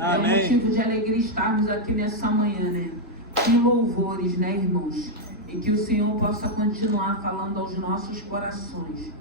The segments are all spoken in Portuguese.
Amém. É motivo de alegria estarmos aqui nessa manhã, né? Que louvores, né, irmãos? E que o Senhor possa continuar falando aos nossos corações.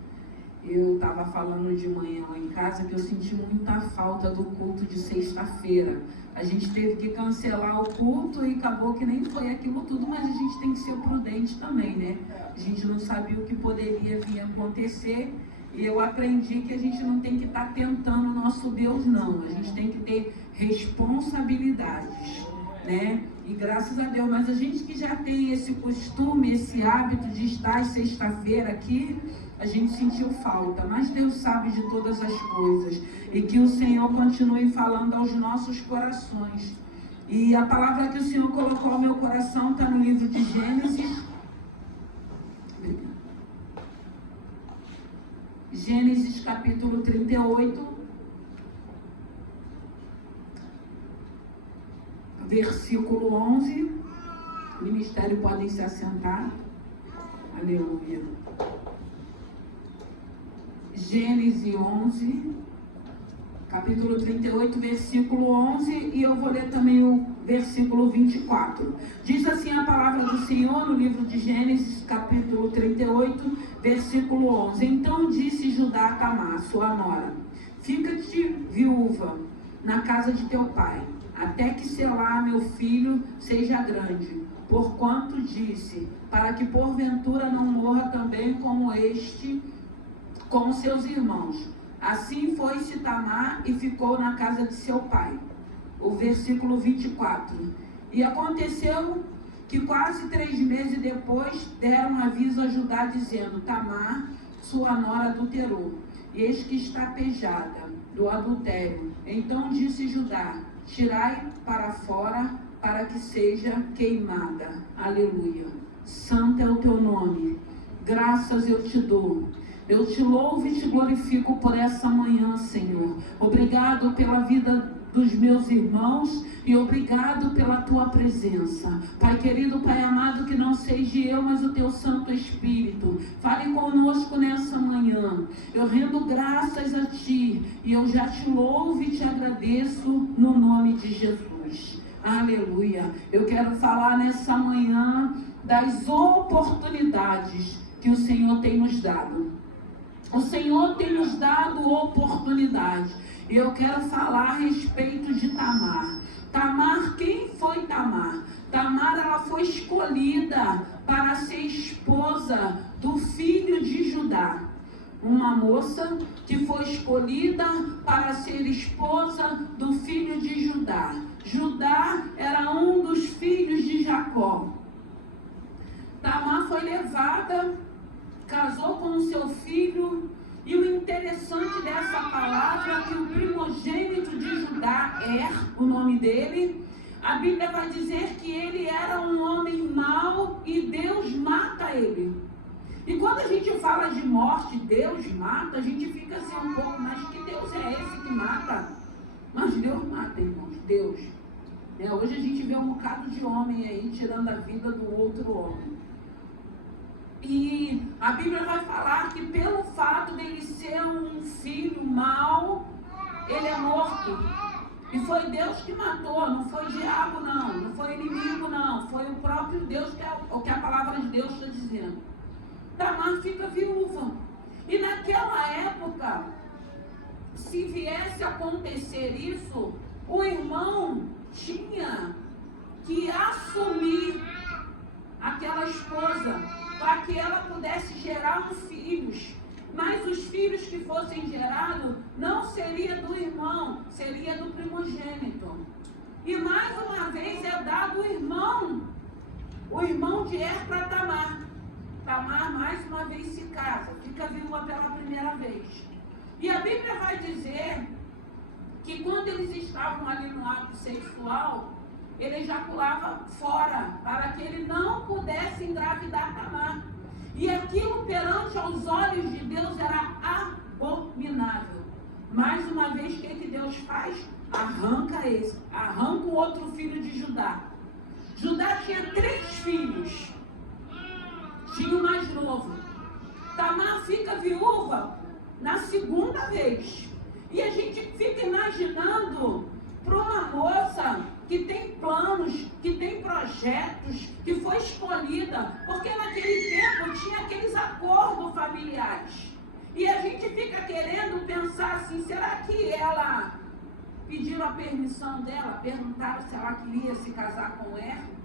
Eu estava falando de manhã lá em casa que eu senti muita falta do culto de sexta-feira. A gente teve que cancelar o culto e acabou que nem foi aquilo tudo, mas a gente tem que ser prudente também, né? A gente não sabia o que poderia vir a acontecer. E eu aprendi que a gente não tem que estar tentando o nosso Deus, não. A gente tem que ter responsabilidades, né? E graças a Deus, mas a gente que já tem esse costume, esse hábito de estar sexta-feira aqui, a gente sentiu falta. Mas Deus sabe de todas as coisas. E que o Senhor continue falando aos nossos corações. E a palavra que o Senhor colocou ao meu coração está no livro de Gênesis. Gênesis capítulo 38, versículo 11. O ministério podem se assentar. Aleluia. Gênesis 11, capítulo 38, versículo 11. E eu vou ler também o versículo 24. Diz assim a palavra do Senhor no livro de Gênesis, capítulo 38, versículo 11. Então disse Judá a Tamar, sua nora: fica-te viúva na casa de teu pai, até que Selá, meu filho, seja grande. Porquanto disse, para que porventura não morra também como seus irmãos. Assim foi-se Tamar e ficou na casa de seu pai. O versículo 24. E aconteceu que quase 3 meses depois deram aviso a Judá, dizendo: Tamar, sua nora, adulterou, e eis que está pejada do adultério. Então disse Judá: tirai para fora, para que seja queimada. Aleluia. Santo é o teu nome. Graças eu te dou. Eu te louvo e te glorifico por essa manhã, Senhor. Obrigado pela vida dos meus irmãos e obrigado pela tua presença. Pai querido, Pai amado, que não seja eu, mas o teu Santo Espírito fale conosco nessa manhã. Eu rendo graças a ti e eu já te louvo e te agradeço no nome de Jesus. Aleluia. Eu quero falar nessa manhã das oportunidades que o Senhor tem nos dado. O Senhor tem nos dado oportunidade. E eu quero falar a respeito de Tamar. Tamar, quem foi Tamar? Tamar, ela foi escolhida para ser esposa do filho de Judá. Uma moça que foi escolhida para ser esposa do filho de Judá. Judá era um dos filhos de Jacó. Tamar foi levada, casou com o seu filho, e o interessante dessa palavra é que o primogênito de Judá, o nome dele, a Bíblia vai dizer que ele era um homem mau e Deus mata ele. E quando a gente fala de morte, Deus mata, a gente fica assim um pouco, mas que Deus é esse que mata? Mas Deus mata, irmãos, Deus. Hoje a gente vê um bocado de homem aí tirando a vida do outro homem. E a Bíblia vai falar que pelo fato dele ser um filho mau, ele é morto. E foi Deus que matou, não foi o diabo não, não foi inimigo não, foi o próprio Deus, que é o que a palavra de Deus está dizendo. Tamar fica viúva. E naquela época, se viesse a acontecer isso, o irmão tinha que assumir aquela esposa, para que ela pudesse gerar uns filhos. Mas os filhos que fossem gerados não seria do irmão, seria do primogênito. E mais uma vez é dado o irmão de para Tamar. Tamar mais uma vez se casa, fica viúva pela primeira vez. E a Bíblia vai dizer que quando eles estavam ali no ato sexual, ele ejaculava fora, para que ele não pudesse engravidar Tamar. E aquilo perante aos olhos de Deus era abominável. Mais uma vez, o que Deus faz? Arranca o outro filho de Judá. Judá tinha 3 filhos. Tinha o mais novo. Tamar fica viúva na segunda vez. E a gente fica imaginando para uma projetos, que foi escolhida, porque naquele tempo tinha aqueles acordos familiares. E a gente fica querendo pensar assim, será que ela pediu a permissão dela, perguntaram se ela queria se casar com Erro?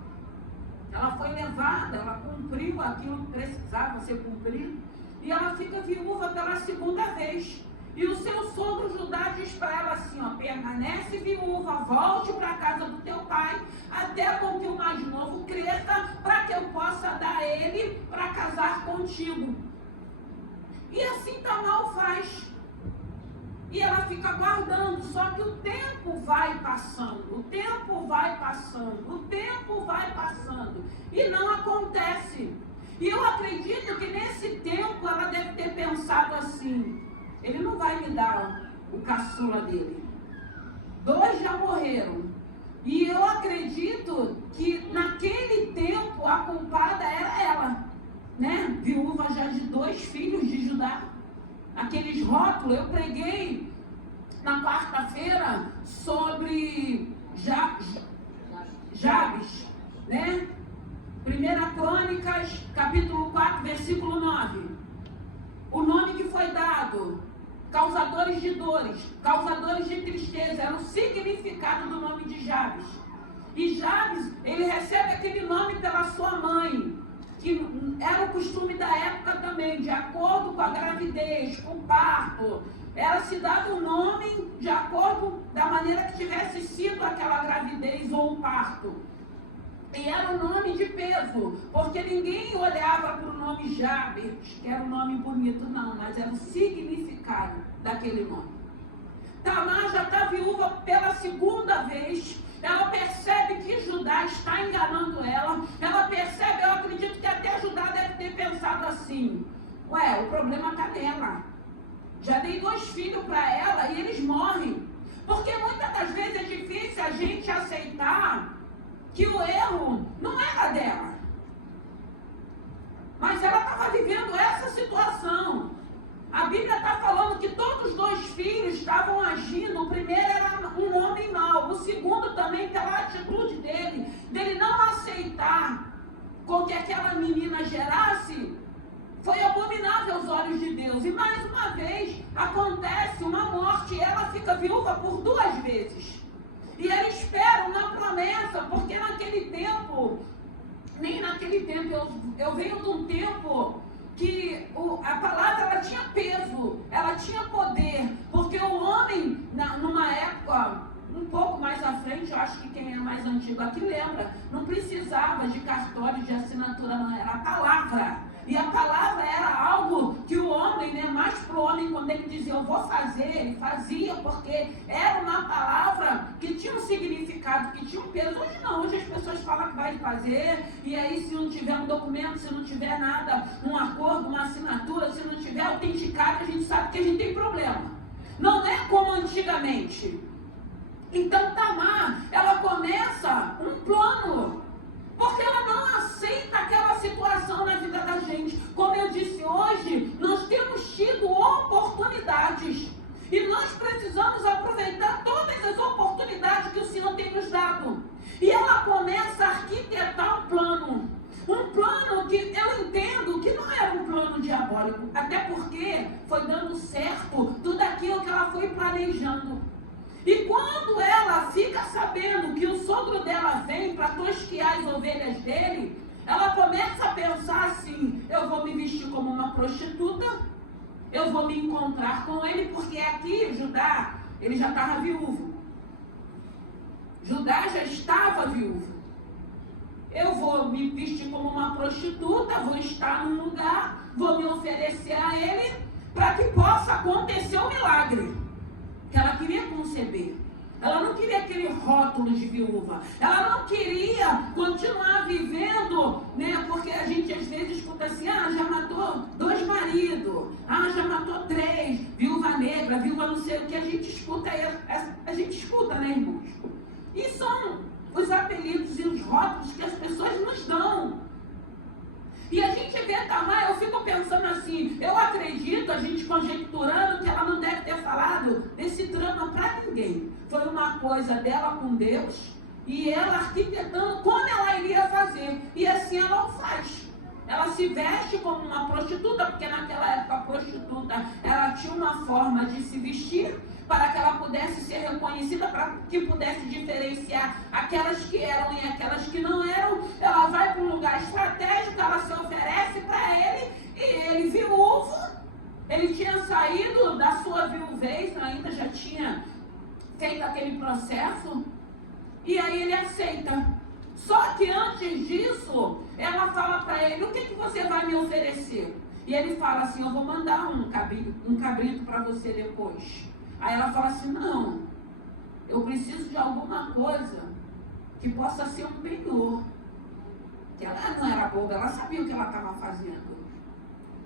Ela foi levada, ela cumpriu aquilo que precisava ser cumprido, e ela fica viúva pela segunda vez. E o seu sogro Judá diz para ela assim, ó, permanece viúva, volte para a casa do teu pai, até com que o mais novo cresça, para que eu possa dar ele para casar contigo. E assim Tamar faz. E ela fica aguardando, só que o tempo vai passando, o tempo vai passando, o tempo vai passando, e não acontece. E eu acredito que nesse tempo ela deve ter pensado assim, ele não vai me dar o caçula dele. 2 já morreram. E eu acredito que naquele tempo a culpada era ela, né? Viúva já de 2 filhos de Judá. Aqueles rótulos, eu preguei na quarta-feira sobre Jabes, né? 1 Crônicas, capítulo 4, versículo 9. O nome que foi dado, causadores de dores, causadores de tristeza, era o significado do nome de Jabes. E Jabes, ele recebe aquele nome pela sua mãe, que era o costume da época também, de acordo com a gravidez, com o parto. Era se dado o nome de acordo da maneira que tivesse sido aquela gravidez ou o parto. E era um nome de peso, porque ninguém olhava para o nome Jabes, que era um nome bonito, não, mas era o significado daquele nome. Tamar já está viúva pela segunda vez. Ela percebe que Judá está enganando ela. Ela percebe, eu acredito que até Judá deve ter pensado assim, ué, o problema está nela. Já dei 2 filhos para ela e eles morrem. Porque muitas das vezes é difícil a gente aceitar que o erro não era dela. Mas ela estava vivendo essa situação. A Bíblia está falando que todos os 2 filhos estavam agindo. O primeiro era um homem mau. O segundo também pela atitude dele não aceitar com que aquela menina gerasse, foi abominável aos olhos de Deus. E mais uma vez acontece uma morte e ela fica viúva por 2 vezes. E ela espera uma promessa, porque naquele tempo, nem naquele tempo, eu venho de um tempo que a palavra ela tinha peso, ela tinha poder, porque o homem, numa época um pouco mais à frente, eu acho que quem é mais antigo aqui lembra, não precisava de cartório de assinatura, não, era a palavra. E a palavra era algo que o homem, né, mais pro homem, quando ele dizia eu vou fazer, ele fazia, porque era uma palavra que tinha um significado, que tinha um peso. Hoje não, hoje as pessoas falam que vai fazer, e aí se não tiver um documento, se não tiver nada, um acordo, uma assinatura, se não tiver autenticado, a gente sabe que a gente tem problema. Não é como antigamente. Então Tamar, ela começa um plano, porque ela não aceita aquela situação na vida da gente. Como eu disse hoje, nós temos tido oportunidades. E nós precisamos aproveitar todas as oportunidades que o Senhor tem nos dado. E ela começa a arquitetar um plano. Um plano que eu entendo que não era um plano diabólico. Até porque foi dando certo tudo aquilo que ela foi planejando. E quando ela fica sabendo que o sogro dela vem para tosquear as ovelhas dele, ela começa a pensar assim, eu vou me vestir como uma prostituta, eu vou me encontrar com ele, porque aqui Judá, ele já estava viúvo. Judá já estava viúvo. Eu vou me vestir como uma prostituta, vou estar num lugar, vou me oferecer a ele, para que possa acontecer o milagre. Ela queria conceber. Ela não queria aquele rótulo de viúva. Ela não queria continuar vivendo, né? Porque a gente às vezes escuta assim, já matou 2 maridos, já matou 3, viúva negra, viúva não sei o que. A gente escuta, né, irmãos? E são os apelidos e os rótulos que as pessoas nos dão. E a gente vê Tamar, eu fico pensando assim, eu acredito, a gente conjecturando, que ela não deve ter falado desse drama para ninguém. Foi uma coisa dela com Deus, E ela arquitetando como ela iria fazer. E assim ela o faz. Ela se veste como uma prostituta, porque naquela época a prostituta, ela tinha uma forma de se vestir para que ela pudesse ser reconhecida, para que pudesse diferenciar aquelas que eram e aquelas que não eram. Ela vai para um lugar estratégico, ela se oferece para ele, e ele, viúvo, ele tinha saído da sua viuvez, ainda já tinha feito aquele processo, e aí ele aceita. Só que antes disso, ela fala para ele: o que você vai me oferecer? E ele fala assim: eu vou mandar um cabrito para você depois. Aí ela fala assim: não, eu preciso de alguma coisa que possa ser um penhor. Que ela não era boba, ela sabia o que ela estava fazendo.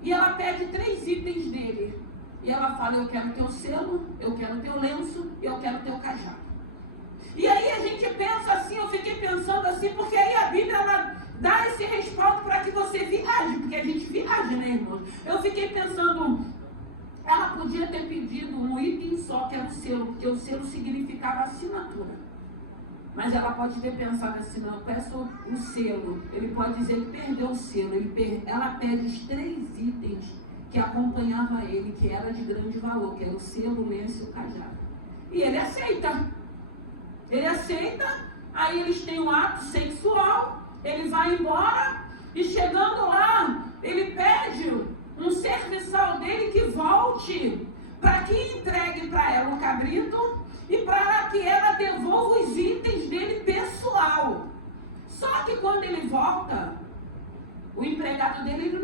E ela pede 3 itens dele. E ela fala: eu quero teu selo, eu quero teu lenço e eu quero teu cajado. E aí a gente pensa assim, eu fiquei pensando assim, porque aí a Bíblia, ela dá esse respaldo para que você viaje, porque a gente viaja, né, irmãos? Eu fiquei pensando, ela podia ter pedido um item só, que era o selo, porque o selo significava assinatura. Mas ela pode ter pensado assim: não, eu peço o selo. Ele pode dizer que perdeu o selo. Ela pede os 3 itens que acompanhavam ele, que era de grande valor, que era o selo, o lenço e o cajado. E ele aceita. Ele aceita, aí eles têm um ato sexual, ele vai embora, e chegando lá, ele pede um serviçal dele que volte, para que entregue para ela o cabrito, e para que ela devolva os itens dele pessoal. Só que quando ele volta, o empregado dele, ele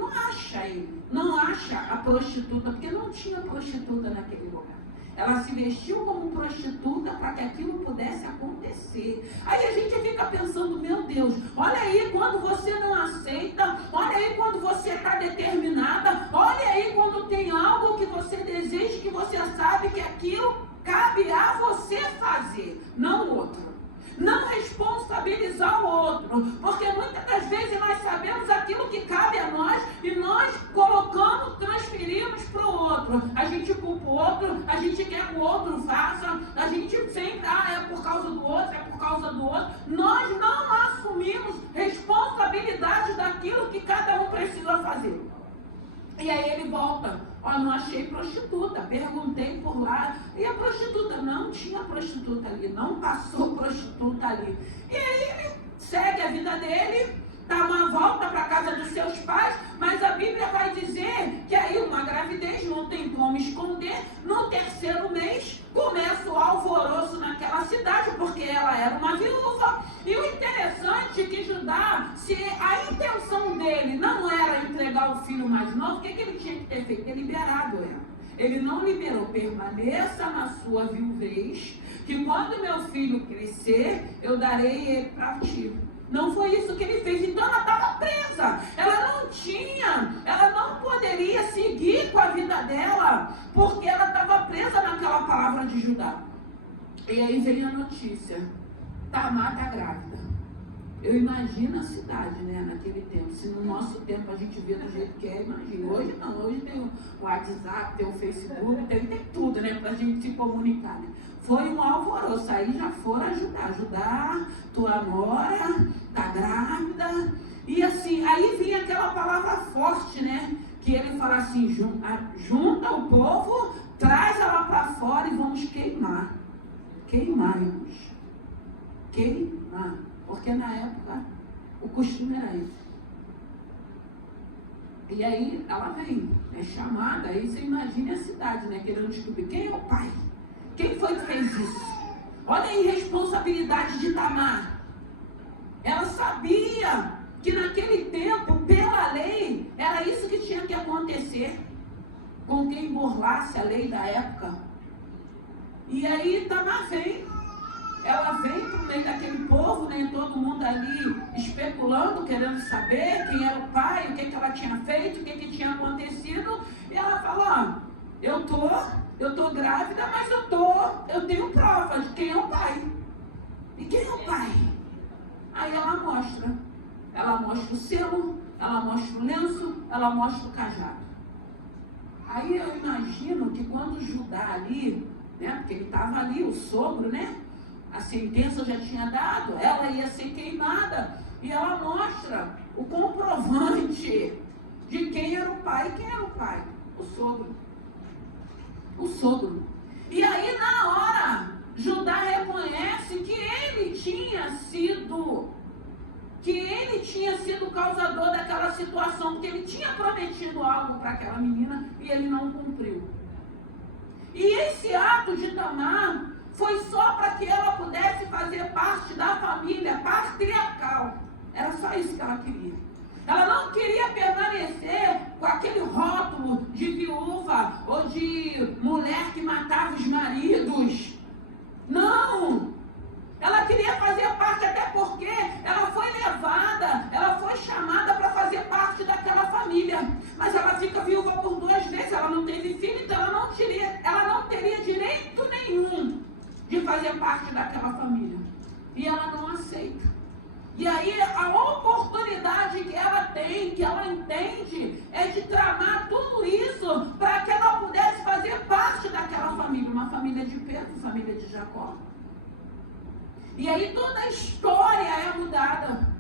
não acha a prostituta, porque não tinha prostituta naquele lugar. Ela se vestiu como prostituta para que aquilo pudesse acontecer. Aí a gente fica pensando: meu Deus, olha aí quando você não aceita, olha aí quando você está determinada, olha aí quando tem algo que você deseja, que você sabe que aquilo cabe a você fazer, não o outro. Não responsabilizar o outro, porque muitas das vezes nós sabemos aquilo que cabe a nós e nós colocamos, transferimos para o outro. A gente culpa o outro, a gente quer que o outro faça, a gente sempre, é por causa do outro, é por causa do outro. Nós não assumimos responsabilidade daquilo que cada um precisa fazer. E aí ele volta: não achei prostituta, perguntei por lá, e a prostituta, não tinha prostituta ali, não passou prostituta ali. E aí ele segue a vida dele, dá uma volta para a casa dos seus pais, mas a Bíblia vai dizer que aí uma gravidez, não tem como esconder. No 3º mês começa o alvoroço naquela cidade, porque ela era uma viúva. E o interessante é que Judá, se a intenção dele não era entregar o filho mais novo, o que ele tinha que ter feito? Ter liberado ela. Ele não liberou: permaneça na sua viuvez, que quando meu filho crescer, eu darei ele para ti. Não foi isso que ele fez. Então ela estava presa. Ela não poderia seguir com a vida dela, porque ela estava presa naquela palavra de Judá. E aí veio a notícia: Tamar está grávida. Eu imagino a cidade, né, naquele tempo. Se no nosso tempo a gente vê do jeito que é, imagina. Hoje não, hoje tem o WhatsApp, tem o Facebook, tem tudo, né, pra gente se comunicar, né. Foi um alvoroço, aí já foram ajudar, tua nora tá grávida. E assim, aí vinha aquela palavra forte, né, que ele fala assim: junta o povo, traz ela para fora e vamos queimar. Queimar, irmãos. Queimar. Porque na época o costume era esse. E aí ela vem, é chamada, aí você imagina a cidade, né, querendo descobrir quem é o pai. Quem foi que fez isso? Olha a irresponsabilidade de Tamar. Ela sabia que naquele tempo, pela lei, era isso que tinha que acontecer com quem burlasse a lei da época. E aí Tamar vem. Ela vem para o meio daquele povo, né, todo mundo ali especulando, querendo saber quem era o pai, o que ela tinha feito, o que tinha acontecido. E ela fala: eu tô grávida, mas eu tenho prova de quem é o pai. E quem é o pai? Aí ela mostra o selo, ela mostra o lenço, ela mostra o cajado. Aí eu imagino que quando Judá ali, né, porque ele estava ali, o sogro, né, a sentença já tinha dado, ela ia ser queimada. E ela mostra o comprovante de quem era o pai. Quem era o pai? O sogro. O sogro. E aí, na hora, Judá reconhece que ele tinha sido o causador daquela situação, porque ele tinha prometido algo para aquela menina e ele não cumpriu. E esse ato de Tamar foi só para que ela pudesse fazer parte da família patriarcal. Era só isso que ela queria. Ela não queria permanecer com aquele rótulo de viúva ou de mulher que matava os maridos. Não! Ela queria fazer parte, até porque ela foi levada, ela foi chamada para fazer parte daquela família. Mas ela fica viúva por 2 vezes, ela não teve filho, então ela não teria direito nenhum de fazer parte daquela família. E ela não aceita. E aí a oportunidade que ela tem, que ela entende, é de tramar tudo isso para que ela pudesse fazer parte daquela família, uma família de Pedro, família de Jacó. E aí toda a história é mudada,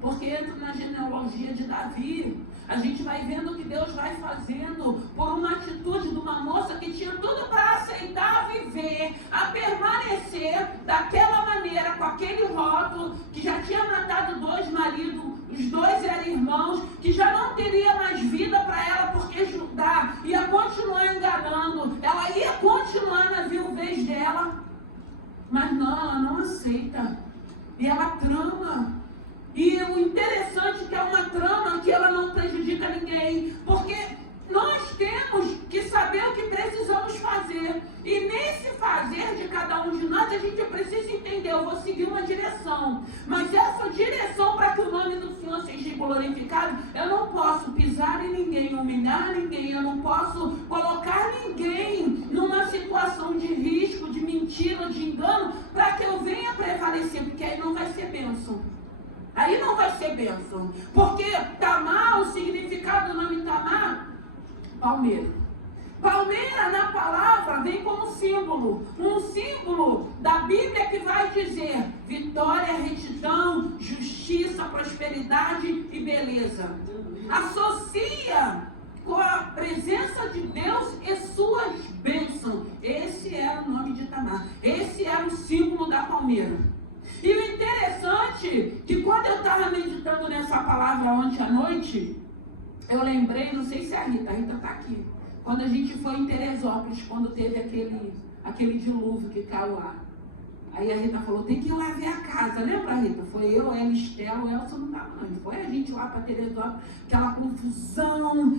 porque entra na genealogia de Davi. A gente vai vendo o que Deus vai fazendo por uma atitude de uma moça que tinha tudo para aceitar viver, a permanecer daquela maneira, com aquele rótulo, que já tinha matado 2 maridos, os 2 eram irmãos, que já não teria mais vida para ela, porque Judá ia continuar enganando, ela ia continuar na viuvez dela, mas não, ela não aceita, e ela trama. E o interessante é que é uma trama que ela não prejudica ninguém, porque nós temos que saber o que precisamos fazer. E nesse fazer de cada um de nós, a gente precisa entender, eu vou seguir uma direção. Mas essa direção, para que o nome do Senhor seja glorificado, eu não posso pisar em ninguém, humilhar ninguém, eu não posso colocar ninguém numa situação de risco, de mentira, de engano, para que eu venha prevalecer, porque aí não vai ser bênção. Aí não vai ser bênção. Porque Tamar, o significado do nome Tamar, palmeira. Palmeira na palavra vem como símbolo. Um símbolo da Bíblia que vai dizer vitória, retidão, justiça, prosperidade e beleza. Associa com a presença de Deus e suas bênçãos. Esse era o nome de Tamar. Esse era o símbolo da palmeira. E o interessante, que quando eu estava meditando nessa palavra ontem à noite, eu lembrei, não sei se a Rita está aqui, quando a gente foi em Teresópolis, quando teve aquele dilúvio que caiu lá. Aí a Rita falou, tem que ir lá ver a casa, lembra, Rita? Foi eu, ela, Estela, o Elson não estava não. Foi a gente lá para Teresópolis, aquela confusão,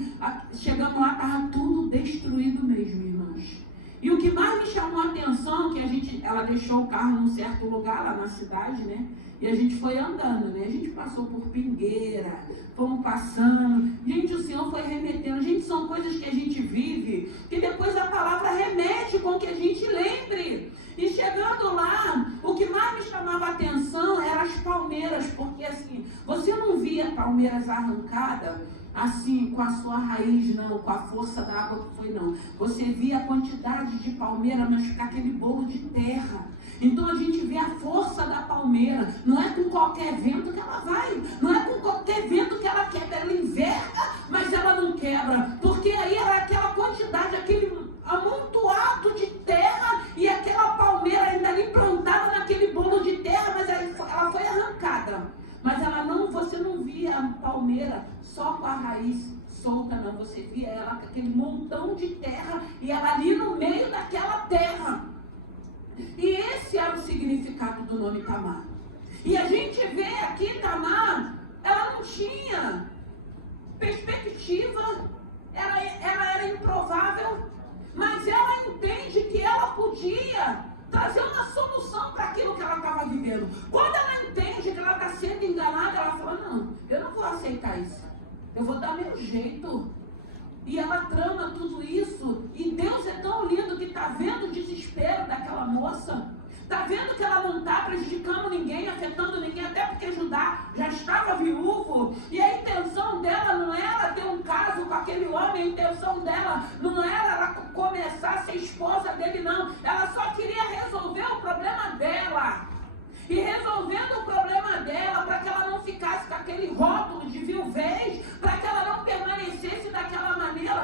chegamos lá, estava tudo destruído mesmo, irmãos. E o que mais me chamou a atenção, que ela deixou o carro num certo lugar lá na cidade, né? E a gente foi andando, né? A gente passou por Pingueira, fomos passando. Gente, o Senhor foi remetendo. Gente, são coisas que a gente vive, que depois a palavra remete com que a gente lembre. E chegando lá, o que mais me chamava a atenção eram as palmeiras, porque assim, você não via palmeiras arrancadas, assim, com a sua raiz, não, com a força da água que foi, não. Você via a quantidade de palmeira, mas ficar aquele bolo de terra. Então a gente vê a força da palmeira. Não é com qualquer vento que ela vai, não é com qualquer vento que ela quebra. Ela enverga, mas ela não quebra, porque aí era aquela quantidade, aquele amontoado de terra e aquela palmeira ainda ali plantada naquele bolo de terra, mas ela foi arrancada. Mas você não via a palmeira só com a raiz solta, não. Você via ela com aquele montão de terra e ela ali no meio daquela terra. E esse era o significado do nome Tamar. E a gente vê aqui Tamar, ela não tinha perspectiva, ela era improvável, mas ela entende que ela podia trazer uma solução para aquilo que ela estava vivendo. Quando ela entende que ela está sendo enganada, ela fala, não, eu não vou aceitar isso. Eu vou dar meu jeito. E ela trama tudo isso. E Deus é tão lindo que está vendo o desespero daquela moça. Está vendo que ela não está prejudicando ninguém, afetando ninguém, até porque Judá já estava viúvo. E a intenção dela não era ter um caso com aquele homem, a intenção dela não era ela começar a ser esposa dele, não. Ela só queria resolver o problema dela. E resolvendo o problema dela, para que ela não ficasse com aquele rótulo de viuvez, para que ela não permanecesse daquela maneira,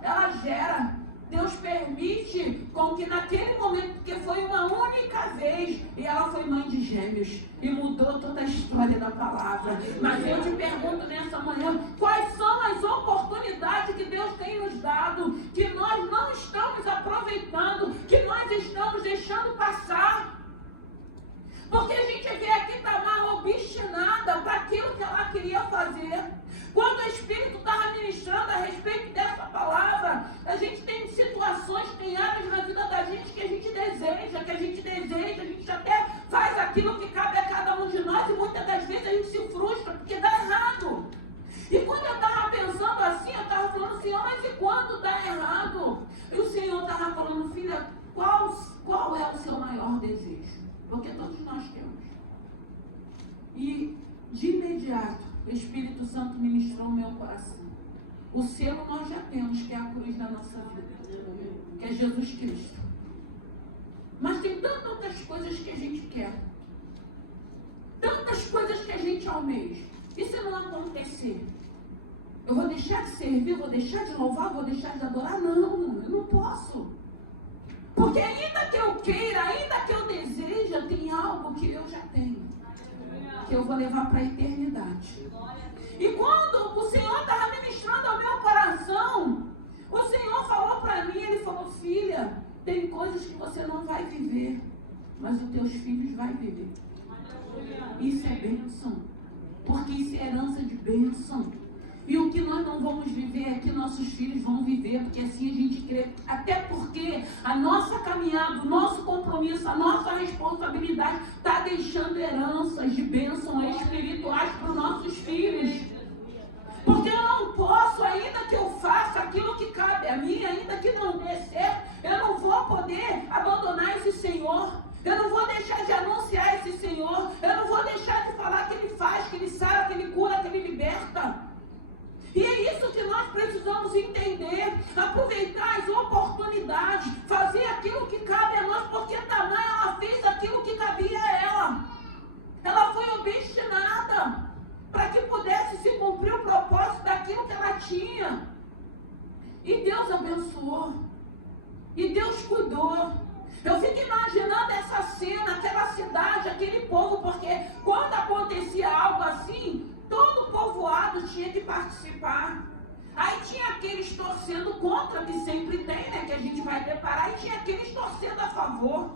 ela gera. Deus permite com que naquele momento, porque foi uma única vez, e ela foi mãe de gêmeos, e mudou toda a história da palavra. Mas eu te pergunto nessa manhã, quais são as oportunidades que Deus tem nos dado, que nós não estamos aproveitando, que nós estamos deixando passar? Porque a gente vê aqui Tamar obstinada para aquilo que ela queria fazer. Quando o Espírito estava ministrando a respeito dessa palavra, a gente tem situações, tem áreas na vida da gente que a gente deseja, a gente até faz aquilo que cabe a cada um de nós e muitas das vezes a gente se frustra porque dá errado. E quando eu estava pensando assim, eu estava falando, Senhor, mas e quando dá errado? E o Senhor estava falando, filha, qual é o seu maior desejo? Porque todos nós temos. E de imediato, o Espírito Santo ministrou no meu coração. O selo nós já temos, que é a cruz da nossa vida, que é Jesus Cristo. Mas tem tantas outras coisas que a gente quer. Tantas coisas que a gente almeja. E se não acontecer? Eu vou deixar de servir, vou deixar de louvar, vou deixar de adorar? Não, eu não posso. Porque ainda que eu queira, ainda que eu deseja, tem algo que eu já tenho, que eu vou levar para a eternidade. E quando o Senhor estava ministrando ao meu coração, o Senhor falou para mim, Ele falou, filha, tem coisas que você não vai viver, mas os teus filhos vão viver. Isso é bênção, porque isso é herança de bênção. E o que nós não vamos viver é que nossos filhos vão viver, porque assim a gente crê. Até porque a nossa caminhada, o nosso compromisso, a nossa responsabilidade está deixando heranças de bênção espirituais para os nossos filhos. Porque eu não posso, ainda que eu faça aquilo que cabe a mim, ainda que não dê certo, eu não vou poder abandonar esse Senhor. Eu não vou deixar de anunciar esse Senhor. Eu não vou deixar de falar que Ele faz, que Ele sara, que Ele cura, que Ele liberta. E é isso que nós precisamos entender, aproveitar as oportunidades, fazer aquilo que cabe a nós, porque Tamar, ela fez aquilo que cabia a ela. Ela foi obstinada para que pudesse se cumprir o propósito daquilo que ela tinha. E Deus abençoou. E Deus cuidou. Eu fico imaginando essa cena, aquela cidade, aquele povo, porque quando acontecia algo assim, todo o povoado tinha que participar. Aí tinha aqueles torcendo contra, que sempre tem, né? Que a gente vai preparar, e tinha aqueles torcendo a favor.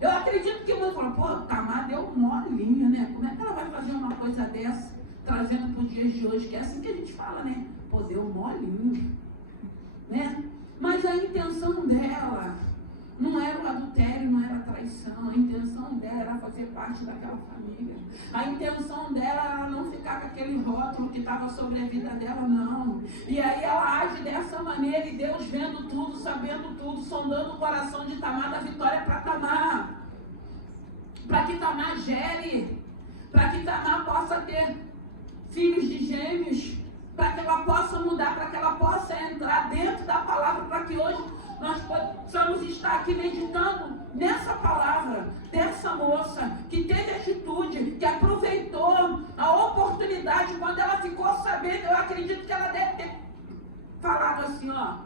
Eu acredito que muitos falam, pô, Tamar deu molinha, né? Como é que ela vai fazer uma coisa dessa, trazendo para os dias de hoje? Que é assim que a gente fala, né? Pô, deu molinho, né? Mas a intenção dela não era o adultério, não era a traição. A intenção dela era fazer parte daquela família. A intenção dela era não ficar com aquele rótulo que estava sobre a vida dela, não. E aí ela age dessa maneira, e Deus vendo tudo, sabendo tudo, sondando o coração de Tamar, da vitória para Tamar. Para que Tamar gere, para que Tamar possa ter filhos de gêmeos, para que ela possa mudar, para que ela possa entrar dentro da palavra, para que hoje nós possamos estar aqui meditando nessa palavra, dessa moça que teve atitude, que aproveitou a oportunidade. Quando ela ficou sabendo, eu acredito que ela deve ter falado assim, ó,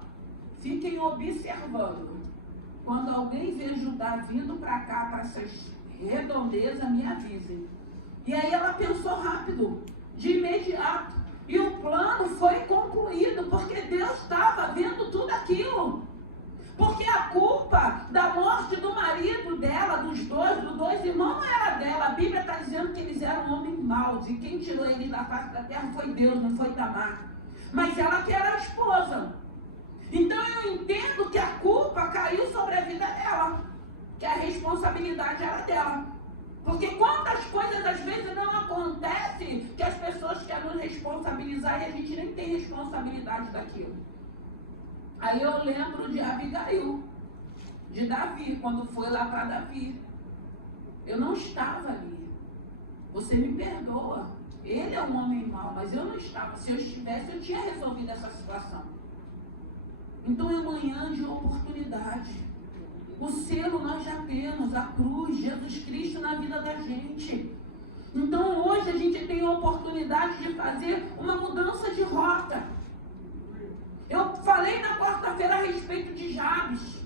fiquem observando. Quando alguém vê Judá vindo para cá, para essas redondezas, me avisem. E aí ela pensou rápido, de imediato. E o plano foi concluído, porque Deus estava vendo tudo aquilo. Porque a culpa da morte do marido dela, dos dois irmãos, não era dela. A Bíblia está dizendo que eles eram homens maus. E quem tirou eles da face da terra foi Deus, não foi Tamar. Mas ela que era a esposa. Então eu entendo que a culpa caiu sobre a vida dela. Que a responsabilidade era dela. Porque quantas coisas às vezes não acontecem que as pessoas querem nos responsabilizar e a gente nem tem responsabilidade daquilo. Aí eu lembro de Abigail, de Davi, quando foi lá para Davi. Eu não estava ali. Você me perdoa. Ele é um homem mau, mas eu não estava. Se eu estivesse, eu tinha resolvido essa situação. Então é manhã de oportunidade. O selo nós já temos, a cruz, Jesus Cristo na vida da gente. Então hoje a gente tem a oportunidade de fazer uma mudança de rota. Eu falei na quarta-feira a respeito de Jabes.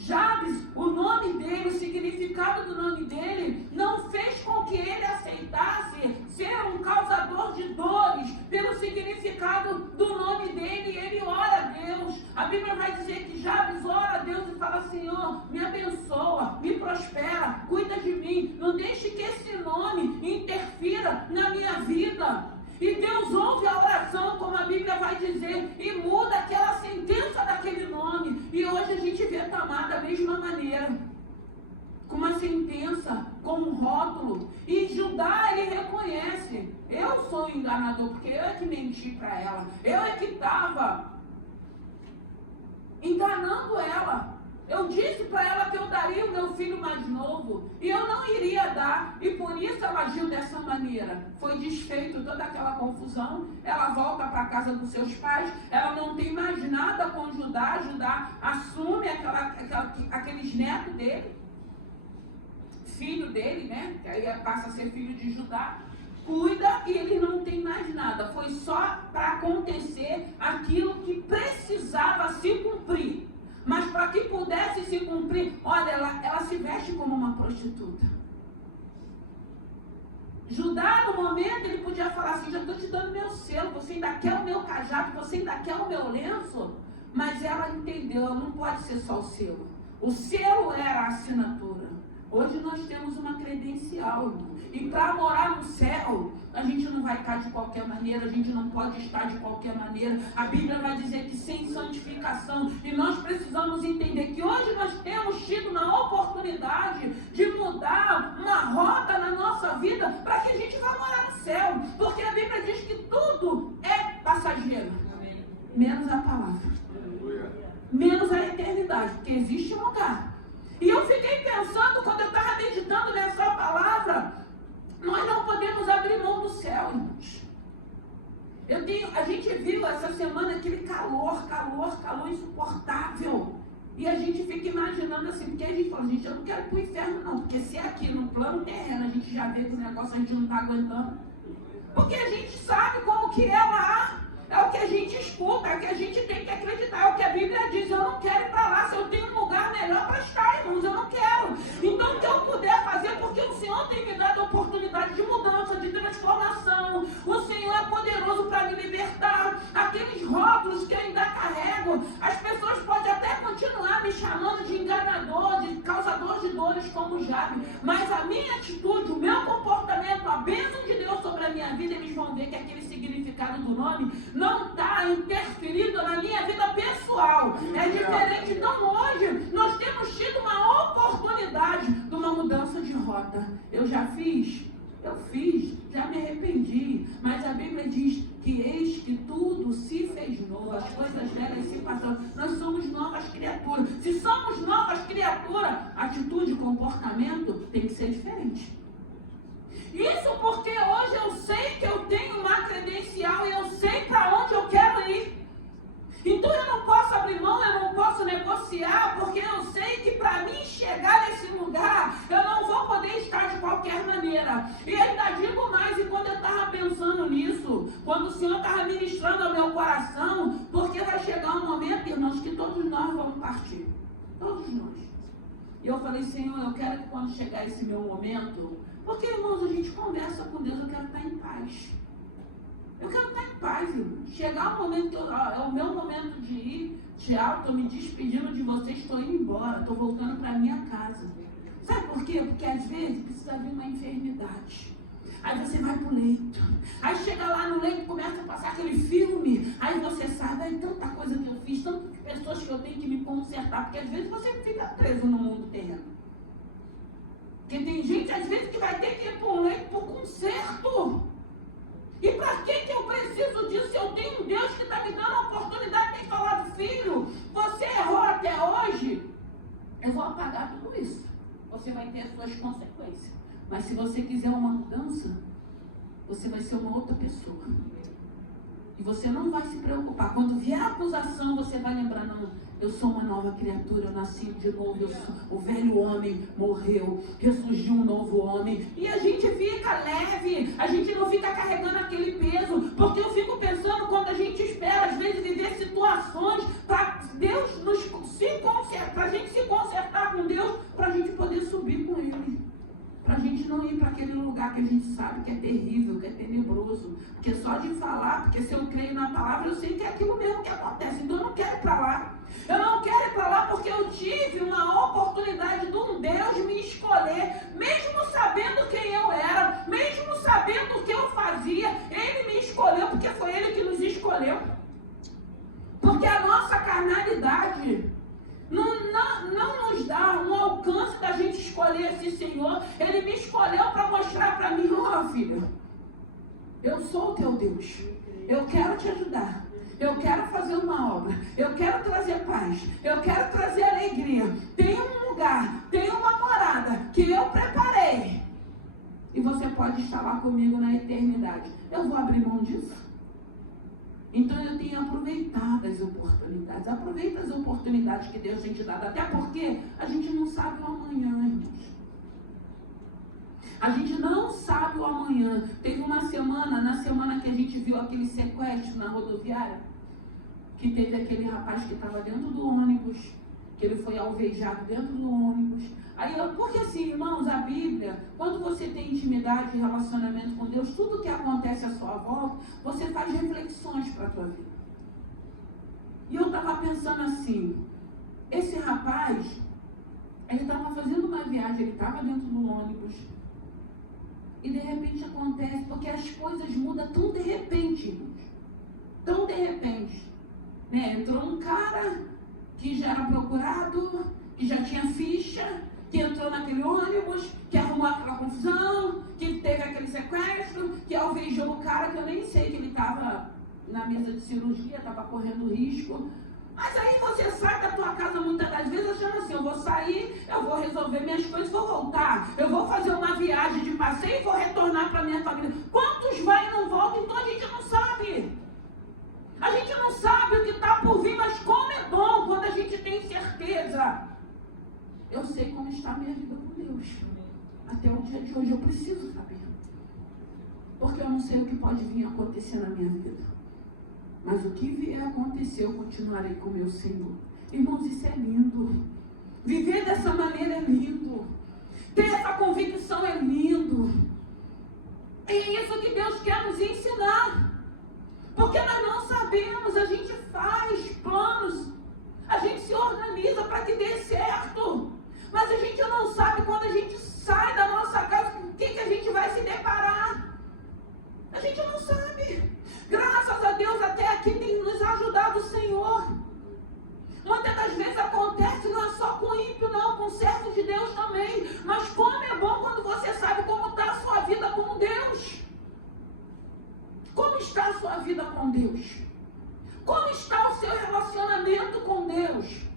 Jabes, o nome dele, o significado do nome dele, não fez com que ele aceitasse ser um causador de dores. Pelo significado do nome dele, ele ora a Deus. A Bíblia vai dizer que Jabes ora a Deus e fala: Senhor, me abençoa, me prospera, cuida de mim. Não deixe que esse nome interfira na minha vida. E Deus ouve a oração, como a Bíblia vai dizer, e muda aquela sentença daquele nome. E hoje a gente vê Tamar da mesma maneira, com uma sentença, com um rótulo. E Judá, ele reconhece: eu sou o enganador, porque eu é que menti para ela, eu é que estava enganando ela. Eu disse para ela que eu daria o meu filho mais novo e eu não iria dar, e por isso ela agiu dessa maneira. Foi desfeito toda aquela confusão. Ela volta para a casa dos seus pais, ela não tem mais nada com Judá. Judá assume aqueles netos dele, filho dele, né? Que aí passa a ser filho de Judá. Cuida e ele não tem mais nada. Foi só para acontecer aquilo que precisava se cumprir. Mas para que pudesse se cumprir, olha, ela se veste como uma prostituta. Judá, no momento, ele podia falar assim: já estou te dando meu selo, você ainda quer o meu cajado, você ainda quer o meu lenço. Mas ela entendeu, não pode ser só o selo. O selo era a assinatura. Hoje nós temos uma credencial, irmão. E para morar no céu, a gente não vai estar de qualquer maneira, a gente não pode estar de qualquer maneira. A Bíblia vai dizer que sem santificação. E nós precisamos entender que hoje nós temos tido uma oportunidade de mudar uma rota na nossa vida para que a gente vá morar no céu. Porque a Bíblia diz que tudo é passageiro, menos a palavra, menos a eternidade, porque existe um lugar. E eu fiquei pensando, quando eu estava meditando nessa palavra, nós não podemos abrir mão do céu, irmãos. A gente viu essa semana aquele calor insuportável. E a gente fica imaginando assim, porque a gente fala: gente, eu não quero ir para o inferno não, porque se aqui no plano terreno a gente já vê que o negócio a gente não está aguentando. Porque a gente sabe como que é lá. É o que a gente escuta, é o que a gente tem que acreditar, é o que a Bíblia diz. Eu não quero ir para lá, se eu tenho um lugar melhor para estar, irmãos, eu não quero. Então o que eu puder fazer, porque o Senhor tem me dado a oportunidade de mudança, de transformação. O Senhor é poderoso para me libertar. Aqueles rótulos que eu ainda carrego, as pessoas podem até continuar me chamando de enganador, de causador de dores como Jabe, mas a minha atitude, o meu comportamento, a bênção de Deus sobre a minha vida, eles vão ver que aquele significado do nome não está interferindo na minha vida pessoal. É diferente. Então hoje nós temos tido uma oportunidade de uma mudança de rota. Eu fiz, já me arrependi, mas a Bíblia diz que eis que tudo se fez novo, as coisas velhas se passaram. Nós somos novas criaturas. Se somos novas criaturas, atitude e comportamento tem que ser diferente. Isso porque hoje eu sei que eu tenho uma credencial e eu sei para onde eu quero ir. Então eu não posso abrir mão, eu não posso negociar, porque eu sei que para mim chegar nesse lugar, eu não vou poder estar de qualquer maneira. E ainda digo mais, e quando eu estava pensando nisso, quando o Senhor estava ministrando ao meu coração, porque vai chegar um momento, irmãos, que todos nós vamos partir. Todos nós. E eu falei: Senhor, eu quero que quando chegar esse meu momento, porque, irmãos, a gente conversa com Deus, eu quero estar em paz. Eu quero estar em paz, irmãos. Chegar o momento, é o meu momento de ir, tchau, estou me despedindo de vocês, estou indo embora, estou voltando para a minha casa. Sabe por quê? Porque às vezes precisa vir uma enfermidade. Aí você vai para o leito. Aí chega lá no leito, começa a passar aquele filme. Aí você sabe: aí tanta coisa que eu fiz, tantas pessoas que eu tenho que me consertar. Porque às vezes você fica preso no mundo terreno. Porque tem gente, às vezes, que vai ter que ir para um leito por conserto. E para que eu preciso disso? Eu tenho um Deus que está me dando a oportunidade, tem falado: filho, você errou até hoje, eu vou apagar tudo isso. Você vai ter as suas consequências. Mas se você quiser uma mudança, você vai ser uma outra pessoa. E você não vai se preocupar. Quando vier a acusação, você vai lembrar, não, eu sou uma nova criatura, eu nasci de novo, o velho homem morreu, ressurgiu um novo homem. E a gente fica leve, a gente não fica carregando aquele peso, porque eu fico pensando quando a gente espera, às vezes, viver situações para Deus para a gente se consertar com Deus, para a gente poder subir com Ele. Para a gente não ir para aquele lugar que a gente sabe que é terrível, que é tenebroso. Porque só de falar, porque se eu creio na palavra, eu sei que é aquilo mesmo que acontece. Então eu não quero ir para lá. Eu não quero ir para lá porque eu tive uma oportunidade de um Deus me escolher, mesmo sabendo quem eu era, mesmo sabendo o que eu fazia. Ele me escolheu porque foi Ele que nos escolheu. Porque a nossa carnalidade não nos dá um alcance da gente escolher esse Senhor. Ele me escolheu para mostrar para mim, ó filho, eu sou o teu Deus, eu quero te ajudar, eu quero fazer uma obra, eu quero trazer paz, eu quero trazer alegria. Tem um lugar, tem uma morada que eu preparei e você pode estar lá comigo na eternidade. Eu vou abrir mão disso? Então eu tenho aproveitado as oportunidades. Aproveita as oportunidades que Deus tem te dado. Até porque a gente não sabe o amanhã, irmãos. A gente não sabe o amanhã. Teve uma semana, na semana que a gente viu aquele sequestro na rodoviária, que teve aquele rapaz que estava dentro do ônibus, que ele foi alvejado dentro do ônibus. Porque assim, irmãos, a Bíblia, quando você tem intimidade e relacionamento com Deus, tudo que acontece à sua volta, você faz reflexões para a tua vida. E eu estava pensando assim, esse rapaz, ele estava fazendo uma viagem, ele estava dentro do ônibus, e de repente acontece, porque as coisas mudam tão de repente, irmãos, tão de repente, né? Entrou um cara que já era procurado, que já tinha ficha, que entrou naquele ônibus, que arrumou aquela confusão, que teve aquele sequestro, que alvejou o cara, que eu nem sei que ele estava na mesa de cirurgia, estava correndo risco. Mas aí você sai da tua casa muitas das vezes achando assim, eu vou sair, eu vou resolver minhas coisas, vou voltar, eu vou fazer uma viagem de passeio e vou retornar para minha família. Quantos vai e não voltam? Então a gente não sabe. A gente não sabe o que está por vir, mas como é bom quando a gente tem certeza. Eu sei como está a minha vida com Deus. Até o dia de hoje eu preciso saber. Porque eu não sei o que pode vir a acontecer na minha vida. Mas o que vier a acontecer, eu continuarei com o meu Senhor. Irmãos, isso é lindo. Viver dessa maneira é lindo. Ter essa convicção é lindo. É isso que Deus quer nos ensinar. Porque nós não sabemos, a gente faz planos, a gente se organiza para que dê certo. Mas a gente não sabe quando a gente sai da nossa casa, com o que a gente vai se deparar. A gente não sabe. Graças a Deus até aqui tem nos ajudado o Senhor. Muitas das vezes acontece, não é só com ímpio não, com servo de Deus também. Mas como é bom quando você sabe como está a sua vida com Deus. Como está a sua vida com Deus? Como está o seu relacionamento com Deus?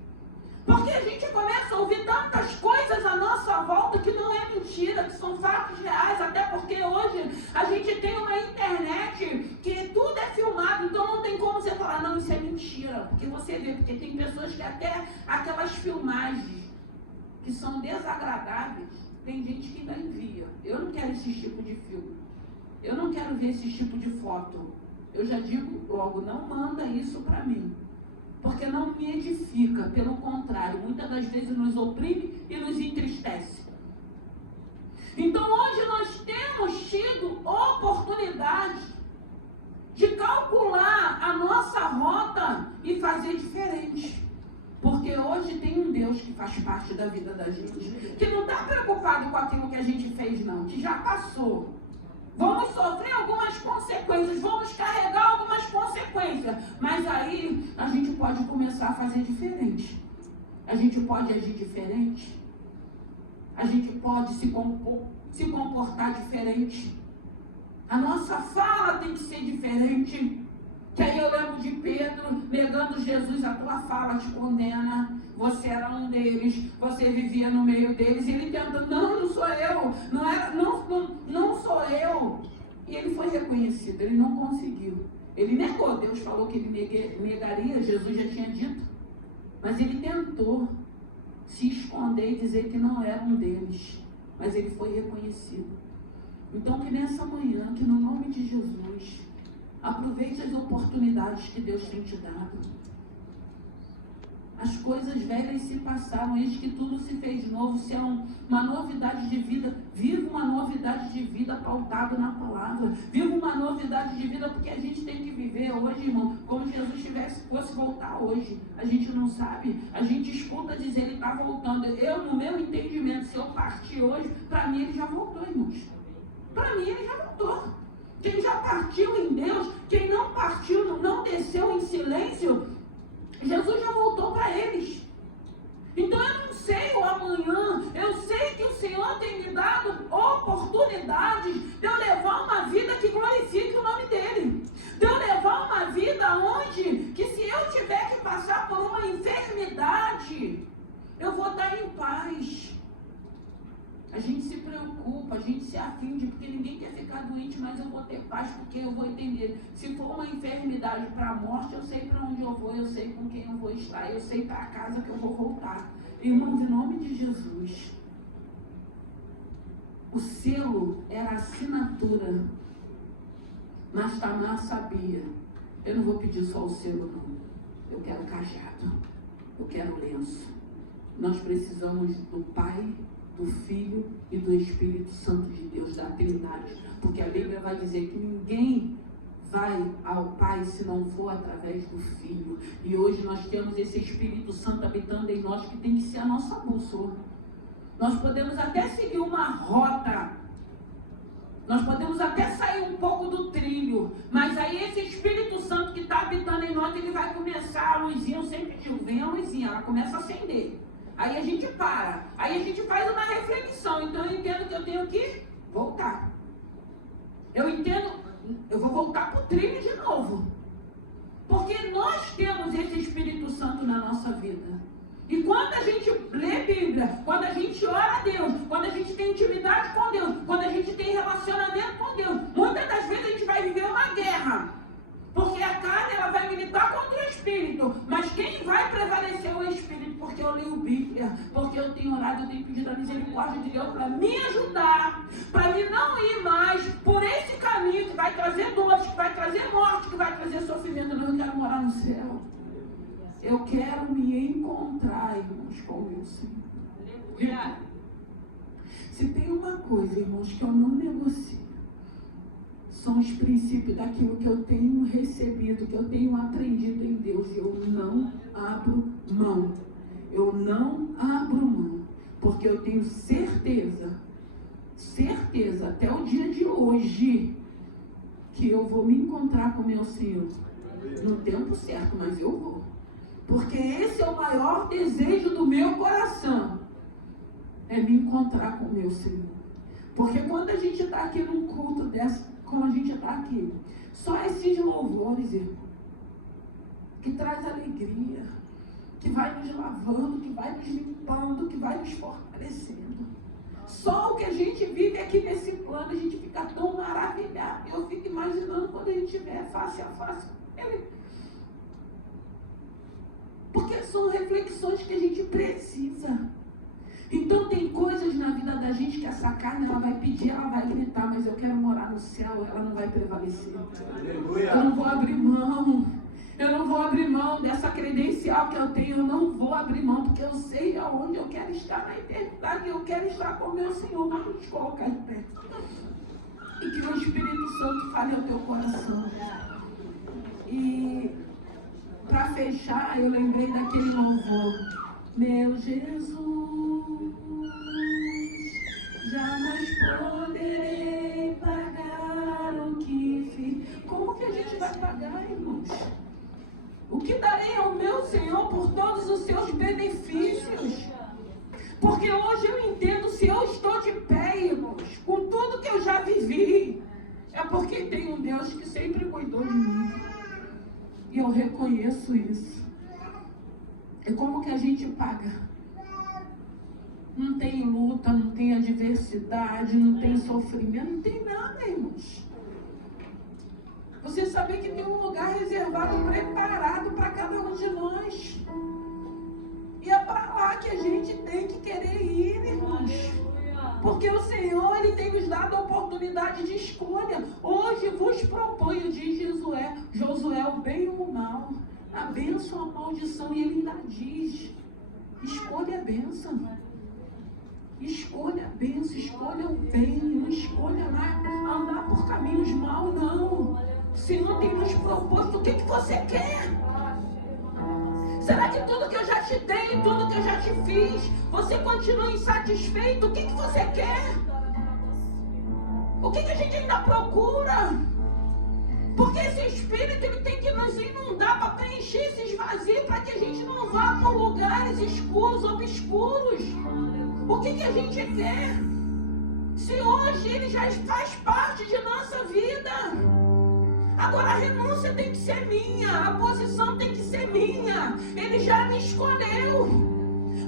Porque a gente começa a ouvir tantas coisas à nossa volta que não é mentira, que são fatos reais, até porque hoje a gente tem uma internet que tudo é filmado, então não tem como você falar, não, isso é mentira, porque você vê, porque tem pessoas que até aquelas filmagens que são desagradáveis, tem gente que ainda envia. Eu não quero esse tipo de filme, eu não quero ver esse tipo de foto, eu já digo logo, não manda isso para mim. Porque não me edifica, pelo contrário, muitas das vezes nos oprime e nos entristece. Então hoje nós temos tido oportunidade de calcular a nossa rota e fazer diferente. Porque hoje tem um Deus que faz parte da vida da gente, que não está preocupado com aquilo que a gente fez não, que já passou. Vamos sofrer algumas consequências, vamos carregar algumas consequências, mas aí a gente pode começar a fazer diferente. A gente pode agir diferente. A gente pode se comportar diferente. A nossa fala tem que ser diferente. Que aí eu lembro de Pedro negando Jesus, a tua fala te condena. Você era um deles, você vivia no meio deles. E ele tenta, não sou eu, não sou eu. E ele foi reconhecido, ele não conseguiu. Ele negou, Deus falou que ele negaria, Jesus já tinha dito. Mas ele tentou se esconder e dizer que não era um deles. Mas ele foi reconhecido. Então que nessa manhã, que no nome de Jesus, aproveite as oportunidades que Deus tem te dado. As coisas velhas se passaram, eis que tudo se fez novo. Se é uma novidade de vida, viva uma novidade de vida pautada na palavra. Viva uma novidade de vida, porque a gente tem que viver hoje, irmão, como se Jesus fosse voltar hoje. A gente não sabe, a gente escuta dizer, ele está voltando. Eu, no meu entendimento, se eu partir hoje, para mim ele já voltou, irmãos. Para mim ele já voltou. Quem já partiu em Deus, quem não partiu, não desceu em silêncio, Jesus já voltou para eles. Então eu não sei o amanhã, eu sei que o Senhor tem me dado oportunidades de eu levar uma vida que glorifique o nome dEle. De eu levar uma vida onde, que se eu tiver que passar por uma enfermidade, eu vou estar em paz. A gente se preocupa, a gente se aflige, porque ninguém quer ficar doente, mas eu vou ter paz, porque eu vou entender. Se for uma enfermidade para a morte, eu sei para onde eu vou, eu sei com quem eu vou estar, eu sei para a casa que eu vou voltar. Irmãos, em nome de Jesus, o selo era a assinatura, mas Tamar sabia, eu não vou pedir só o selo não, eu quero cajado, eu quero lenço. Nós precisamos do Pai, do Filho e do Espírito Santo de Deus, da Trindade, porque a Bíblia vai dizer que ninguém vai ao Pai se não for através do Filho. E hoje nós temos esse Espírito Santo habitando em nós, que tem que ser a nossa bússola. Nós podemos até seguir uma rota, nós podemos até sair um pouco do trilho, mas aí esse Espírito Santo que está habitando em nós, ele vai começar, a luzinha, eu sempre digo, vem a luzinha, ela começa a acender. Aí a gente para, aí a gente faz uma reflexão. Então eu entendo que eu tenho que voltar. Eu entendo, eu vou voltar para o trilho de novo. Porque nós temos esse Espírito Santo na nossa vida. E quando a gente lê Bíblia, quando a gente ora a Deus, quando a gente tem intimidade com Deus, quando a gente tem relacionamento com Deus, muitas das vezes a gente vai viver uma guerra. Porque a carne, ela vai militar contra o Espírito. Mas quem vai prevalecer é o Espírito. Porque eu leio Bíblia, porque eu tenho orado, eu tenho pedido a misericórdia de Deus para me ajudar, para mim não ir mais por esse caminho que vai trazer dores, que vai trazer morte, que vai trazer sofrimento. Não, eu quero morar no céu. Eu quero me encontrar, irmãos, com o meu Senhor. Se tem uma coisa, irmãos, que eu não negocio, são os princípios daquilo que eu tenho recebido, que eu tenho aprendido em Deus. Eu não abro mão. Eu não abro mão. Porque eu tenho certeza, até o dia de hoje, que eu vou me encontrar com o meu Senhor. No tempo certo, mas eu vou. Porque esse é o maior desejo do meu coração. É me encontrar com o meu Senhor. Porque quando a gente está aqui num culto dessa, como a gente está aqui, só esses louvores, irmão, que traz alegria, que vai nos lavando, que vai nos limpando, que vai nos fortalecendo. Só o que a gente vive aqui nesse plano, a gente fica tão maravilhado. Eu fico imaginando quando a gente estiver face a face com Ele. Porque são reflexões que a gente precisa. Então tem coisas na vida da gente que essa carne, ela vai pedir, ela vai gritar, mas eu quero morar no céu, ela não vai prevalecer. Aleluia. Eu não vou abrir mão. Eu não vou abrir mão dessa credencial que eu tenho. Eu não vou abrir mão, porque eu sei aonde eu quero estar na eternidade. Eu quero estar com o meu Senhor. Vamos nos colocar de pé. E que o Espírito Santo fale ao teu coração. E para fechar, eu lembrei daquele louvor. Meu Jesus, jamais poderei pagar o que fiz. Como que a gente vai pagar, irmãos? O que darei ao meu Senhor por todos os seus benefícios? Porque hoje eu entendo, se eu estou de pé, irmãos, com tudo que eu já vivi, é porque tem um Deus que sempre cuidou de mim. E eu reconheço isso. E como que a gente paga? Não tem luta, não tem adversidade, não tem sofrimento, não tem nada, irmãos. Você saber que tem um lugar reservado, preparado para cada um de nós. E é para lá que a gente tem que querer ir, irmãos. Porque o Senhor, Ele tem nos dado a oportunidade de escolha. Hoje vos proponho, diz Josué, o bem ou o mal, a bênção ou a maldição. E Ele ainda diz, escolha a bênção. Escolha a bênção, escolha o bem. Não escolha lá andar por caminhos maus, não. O Senhor tem nos proposto. O que você quer? Será que tudo que eu já te dei, tudo que eu já te fiz, você continua insatisfeito? O que você quer? O que a gente ainda procura? Porque esse Espírito, ele tem que nos inundar para preencher esses vazios, para que a gente não vá para lugares escuros, obscuros. O que a gente quer? Se hoje ele já faz parte de nossa vida. Agora a renúncia tem que ser minha, a posição tem que ser minha. Ele já me escolheu.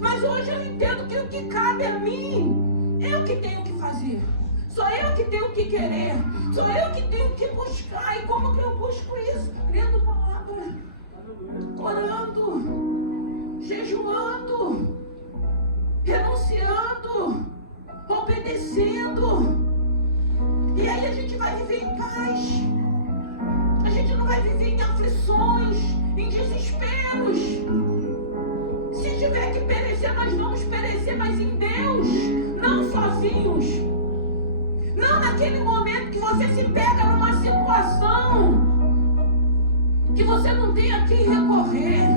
Mas hoje eu entendo que o que cabe a mim, eu que tenho que fazer. Sou eu que tenho que querer. Sou eu que tenho que buscar. E como que eu busco isso? Lendo palavra, orando, jejuando, renunciando, obedecendo. E aí a gente vai viver em paz. A gente não vai viver em aflições, em desesperos. Se tiver que perecer, nós vamos perecer, mas em Deus, não sozinhos. Não naquele momento que você se pega numa situação que você não tem a quem recorrer.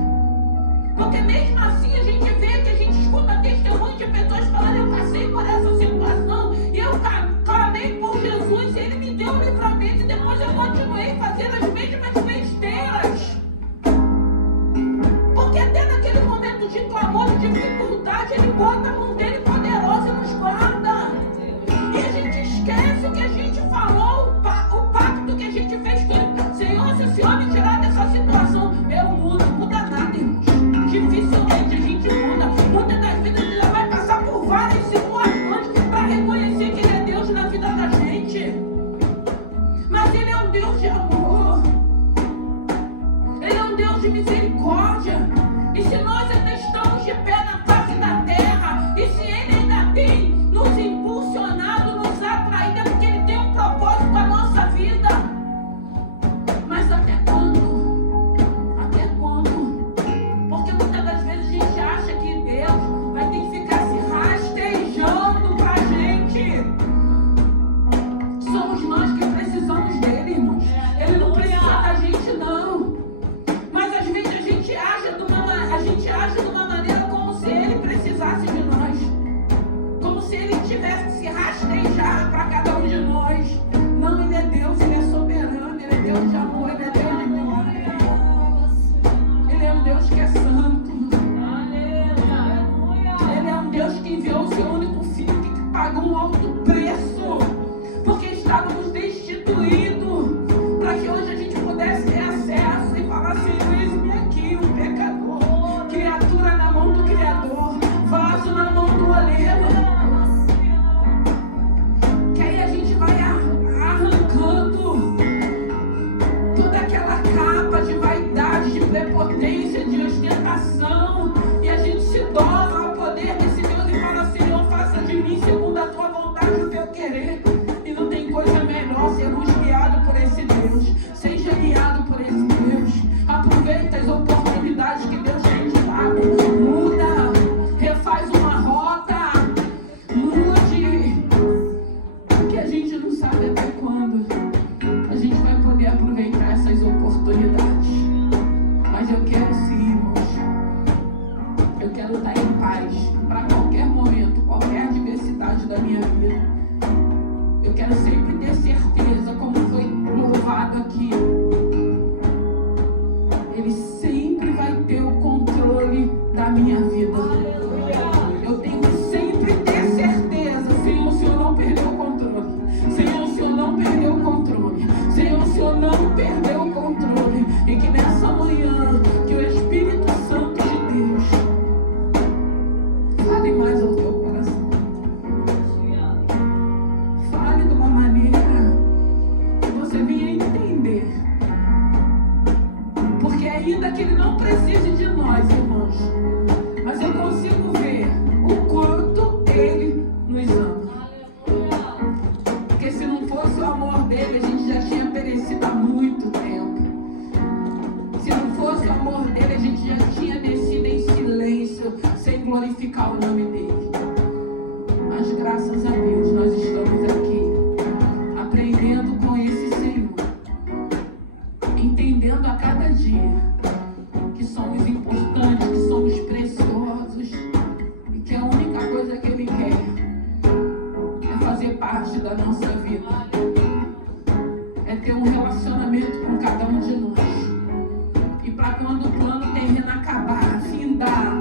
Porque mesmo assim a gente vê que a gente escuta testemunhos de pessoas falando, eu passei por essa situação e eu clamei por Jesus e Ele me deu um livramento e depois eu continuei fazendo as mesmas besteiras. Porque até naquele momento de clamor, de dificuldade, Ele bota a mão dele poderosa e nos guarda. E a gente esquece o que a gente falou, o pacto que a gente fez com Ele. Senhor, se o Senhor me tirar dessa situação, eu mudo, muda nada, irmãos. Dificilmente a gente muda. Muitas das vezes a gente já vai passar por várias situações para reconhecer que Ele é Deus na vida da gente. Mas Ele é um Deus de amor. Ele é um Deus de misericórdia. E se nós ainda estamos de pé na face da terra, e se Ele ainda tem nos impulsionado, nos atraído, é porque Ele tem um propósito para a nossa vida. Mas até quando? Até quando? Porque muitas das vezes a gente acha que Deus vai ter que ficar se rastejando pra gente. Somos nós que precisamos dele, irmãos. Ele não precisa da gente, não. Mas às vezes a gente age de uma maneira como se ele precisasse de nós. Como se ele tivesse que se rastejar para cada um de nós. Não, ele é Deus, ele é soberano, ele é Deus de amor, ele é Deus de glória. Ele é um Deus que é santo. Ele é um Deus que enviou o seu único filho, que pagou um alto preço, porque estávamos destituídos, para que hoje a gente pudesse ter acesso e falar assim, eis-me aqui, um pecador, criatura na mão do Criador, vaso na mão do oleiro. Que aí a gente vai arrancando toda aquela capa de vaidade, de prepotência, de ostentação, e a gente se dobra ao poder desse Deus e fala, Senhor, faça de mim segundo a tua vontade o teu querer. E não tem coisa melhor sermos guiados por esse Deus. Seja guiado por esse Deus. Aproveita as oportunidades que Deus tem te dado. Muda, refaz uma rota, mude, que a gente não sabe até quando a gente vai poder aproveitar essas oportunidades. Mas eu quero sim, irmãos. Eu quero estar em paz para qualquer momento, qualquer adversidade da minha vida. Eu quero sempre ter certeza, como foi louvado aqui. Ele sempre vai ter o controle da minha vida. Eu tenho que sempre ter certeza, Senhor, o Senhor não perdeu o controle. Senhor, o Senhor não perdeu o controle. Senhor, o Senhor não perdeu o controle. E que nessa manhã, que o Espírito Santo de Deus fale mais ao teu coração. Fale de uma maneira que você venha entender glorificar o nome dele. Mas graças a Deus nós estamos aqui, aprendendo com esse Senhor, entendendo a cada dia que somos importantes, que somos preciosos e que a única coisa que Ele quer é fazer parte da nossa vida, é ter um relacionamento com cada um de nós. E para quando o plano terreno acabar, findar,